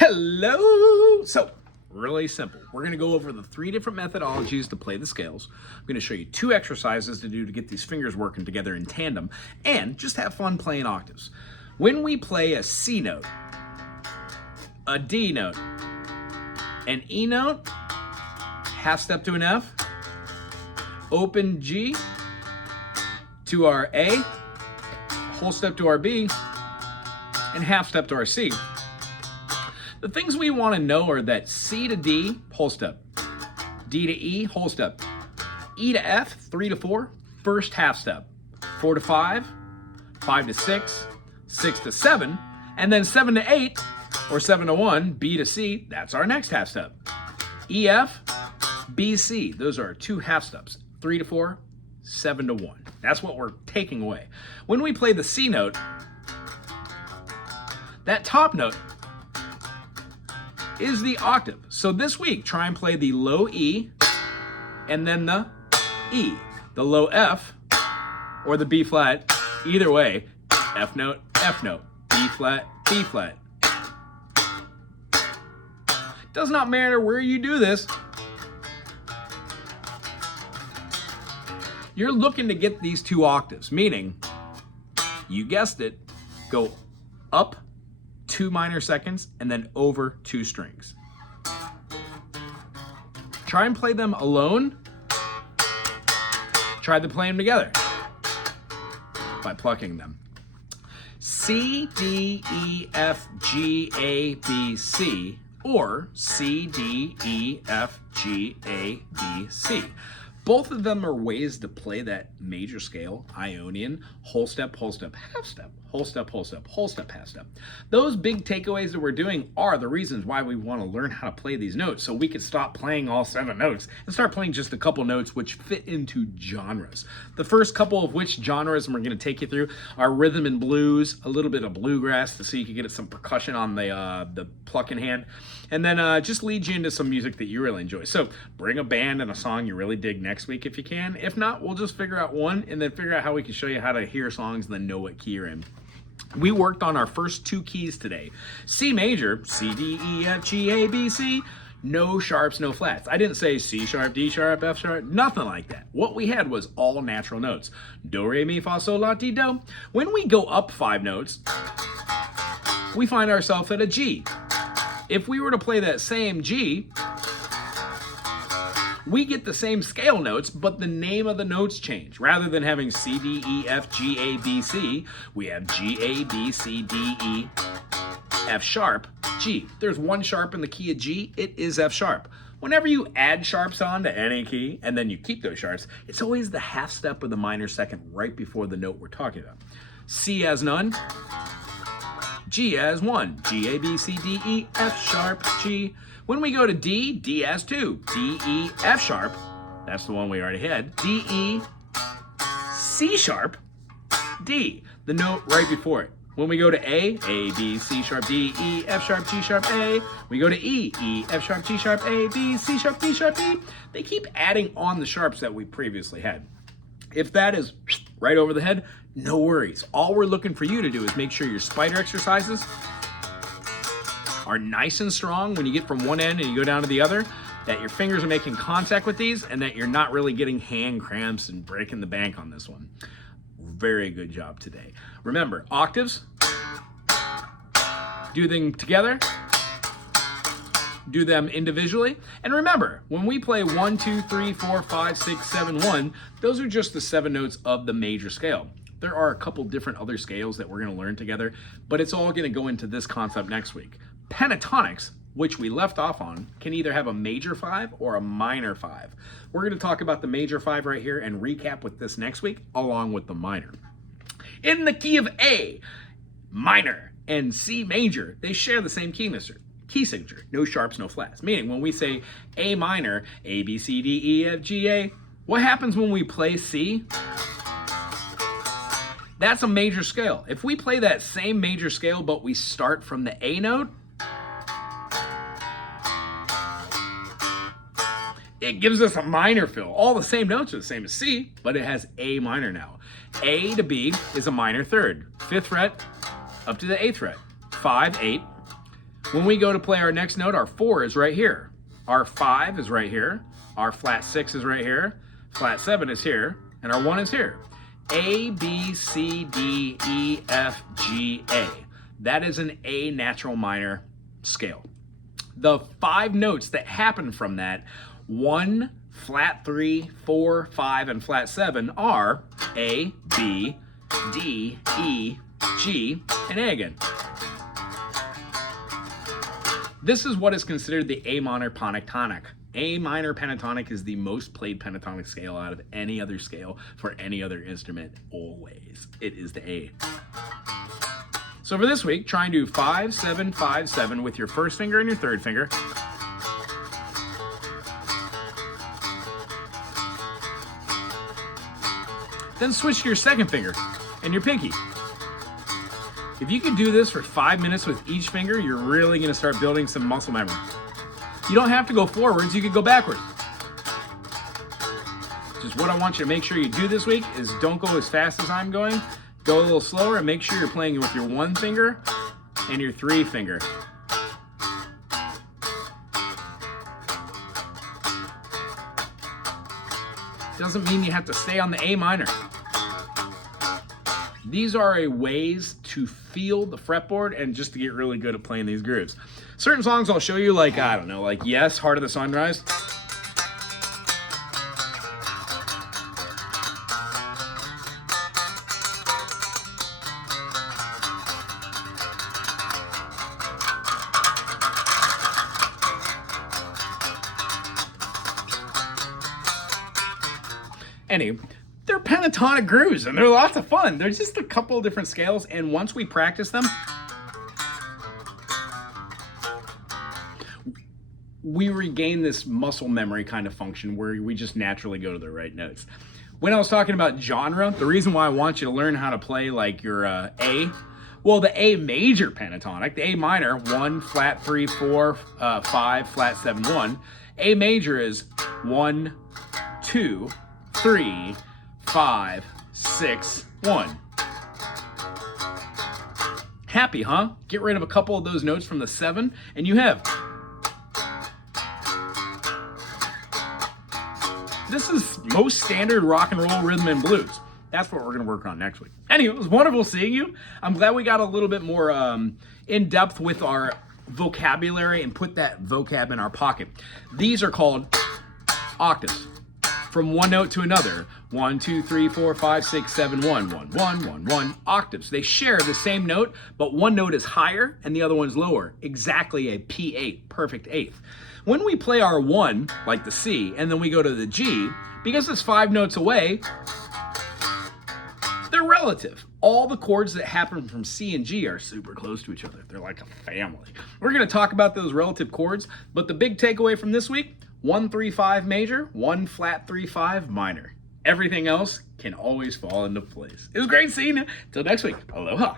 Hello! So, really simple. We're going to go over the 3 different methodologies to play the scales. I'm going to show you 2 exercises to do to get these fingers working together in tandem and just have fun playing octaves. When we play a C note, a D note, an E note, half step to an F, open G to our A, whole step to our B, and half step to our C. The things we want to know are that C to D, whole step, D to E, whole step, E to F, 3 to 4, first half step, 4 to 5, 5 to 6, 6 to 7, and then 7 to 8, or 7 to 1, B to C, that's our next half step. E, F, B, C, those are our 2 half steps, 3 to 4, 7 to 1. That's what we're taking away. When we play the C note, that top note is the octave. So this week, try and play the low E and then the E. The low F or the B flat, either way, F note, B flat, B flat. Does not matter where you do this. You're looking to get these 2 octaves, meaning, you guessed it, go up 2 minor seconds and then over 2 strings. Try and play them alone. Try to play them together by plucking them. C, D, E, F, G, A, B, C, or C, D, E, F, G, A, B, C. Both of them are ways to play that major scale, Ionian, whole step, half step, whole step, whole step, half step. Those big takeaways that we're doing are the reasons why we want to learn how to play these notes, so we can stop playing all 7 notes and start playing just a couple notes which fit into genres. The first couple of which genres we're going to take you through are rhythm and blues, a little bit of bluegrass so you can get some percussion on the plucking hand, and then just lead you into some music that you really enjoy. So bring a band and a song you really dig next week if you can. If not, we'll just figure out one and then figure out how we can show you how to hear songs and then know what key you're in. We worked on our first 2 keys today. C major, C, D, E, F, G, A, B, C. No sharps, no flats. I didn't say C sharp, D sharp, F sharp, nothing like that. What we had was all natural notes. Do, re, mi, fa, sol, la, ti, do. When we go up 5 notes, we find ourselves at a G. If we were to play that same G, we get the same scale notes, but the name of the notes change. Rather than having C, D, E, F, G, A, B, C, we have G, A, B, C, D, E, F sharp, G. There's 1 sharp in the key of G, it is F sharp. Whenever you add sharps on to any key, and then you keep those sharps, it's always the half step or the minor second right before the note we're talking about. C has none, G has 1, G, A, B, C, D, E, F sharp, G. When we go to D, D has 2, D, E, F sharp, that's the one we already had, D, E, C sharp, D, the note right before it. When we go to A, B, C sharp, D, E, F sharp, G sharp, A. We go to E, F sharp, G sharp, A, B, C sharp, D sharp, E. They keep adding on the sharps that we previously had. If that is right over the head, no worries. All we're looking for you to do is make sure your spider exercises are nice and strong when you get from one end and you go down to the other, that your fingers are making contact with these, and that you're not really getting hand cramps and breaking the bank on this one. Very good job today. Remember, octaves, do them together, do them individually, and remember, when we play 1, 2, 3, 4, 5, 6, 7, 1, those are just the 7 notes of the major scale. There are a couple different other scales that we're going to learn together, but it's all going to go into this concept next week. Pentatonics, which we left off on, can either have a major 5 or a minor 5. We're going to talk about the major 5 right here and recap with this next week, along with the minor. In the key of A, minor, and C major, they share the same key signature. No sharps, no flats. Meaning, when we say A minor, A, B, C, D, E, F, G, A, what happens when we play C? That's a major scale. If we play that same major scale, but we start from the A note, it gives us a minor fill. All the same notes are the same as C, but it has A minor now. A to B is a minor 3rd. 5th fret up to the 8th fret. 5, 8. When we go to play our next note, our 4 is right here. Our 5 is right here. Our flat 6 is right here. Flat 7 is here. And our 1 is here. A, B, C, D, E, F, G, A. That is an A natural minor scale. The 5 notes that happen from that, 1, flat 3, 4, 5, and flat 7 are A, B, D, E, G, and A again. This is what is considered the A minor pentatonic. A minor pentatonic is the most played pentatonic scale out of any other scale for any other instrument, always. It is the A. So for this week, try and do 5, 7, 5, 7 with your first finger and your third finger. Then switch to your second finger and your pinky. If you can do this for 5 minutes with each finger, you're really gonna start building some muscle memory. You don't have to go forwards, you can go backwards. Just what I want you to make sure you do this week is don't go as fast as I'm going. Go a little slower and make sure you're playing with your 1 finger and your 3 finger. Doesn't mean you have to stay on the A minor. These are ways to feel the fretboard and just to get really good at playing these grooves. Certain songs I'll show you, like, I don't know, like Yes, Heart of the Sunrise. Anyway, they're pentatonic grooves and they're lots of fun. They're just a couple of different scales, and once we practice them, we regain this muscle memory kind of function where we just naturally go to the right notes. When I was talking about genre, the reason why I want you to learn how to play like your A, well, the A major pentatonic, the A minor, 1, flat 3, 4, 5, flat 7, 1. A major is 1, 2, 3, 5, 6, 1. Happy, huh? Get rid of a couple of those notes from the 7, and you have. This is most standard rock and roll rhythm and blues. That's what we're going to work on next week. Anyway, it was wonderful seeing you. I'm glad we got a little bit more in depth with our vocabulary and put that vocab in our pocket. These are called octaves. From one note to another. 1, 2, 3, 4, 5, 6, 7, 1, 1, 1, 1, 1. Octaves. They share the same note, but one note is higher and the other one's lower. Exactly a P8, perfect eighth. When we play our 1, like the C, and then we go to the G, because it's 5 notes away, they're relative. All the chords that happen from C and G are super close to each other. They're like a family. We're going to talk about those relative chords, but the big takeaway from this week, 1, 3, 5 major, 1 flat 3, 5 minor. Everything else can always fall into place. It was great seeing you. Till next week, aloha.